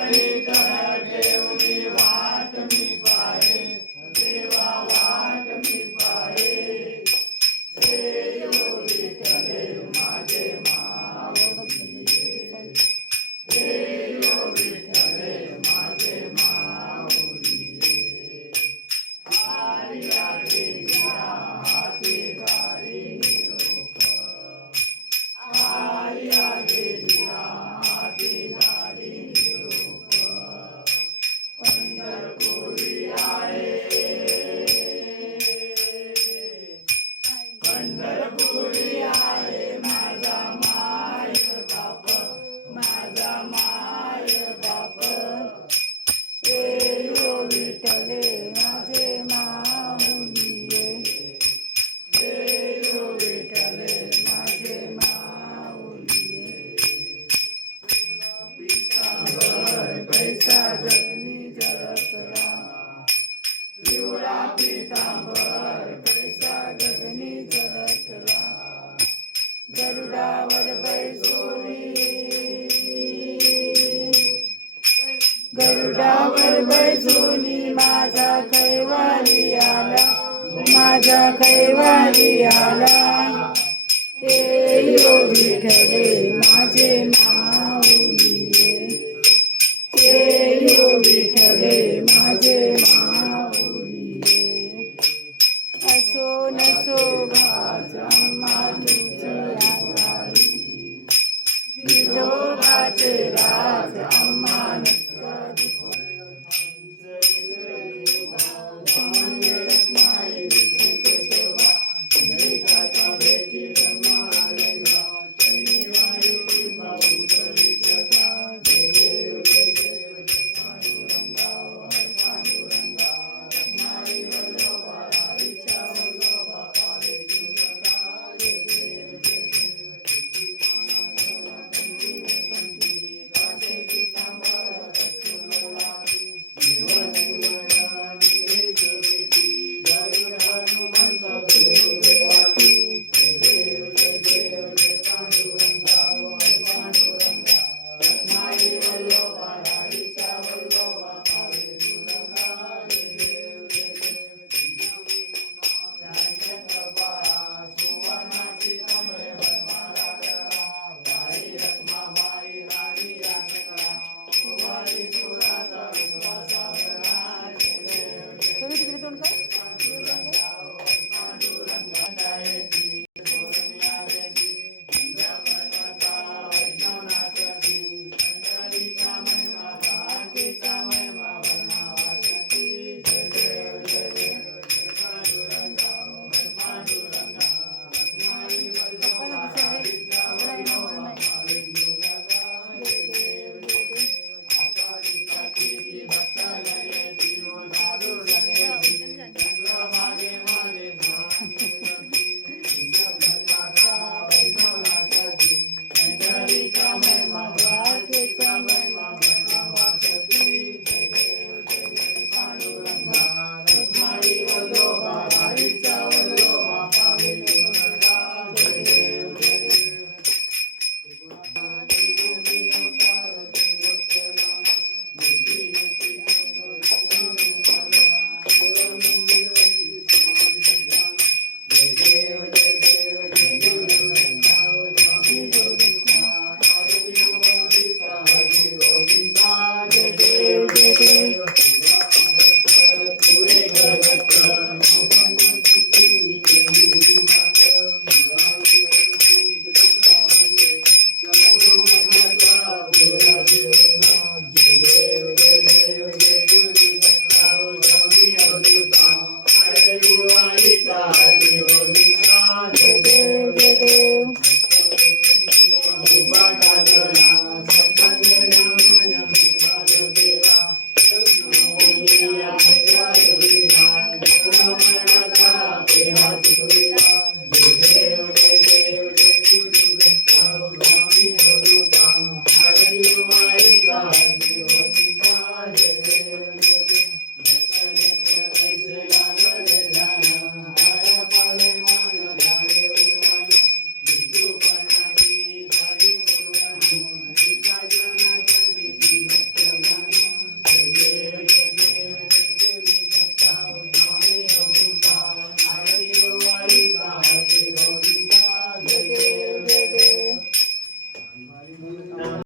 Hare Hare vou. पैसा जगनी जरकला पिवळा पितांबर पैसा गगनी जरकला गरुडावर बैसोली गरुडावर बैसोली माझा कैवारी आला माझा कैवारी आला. हे योगी विठले माझे नाव Bhagavan Bye.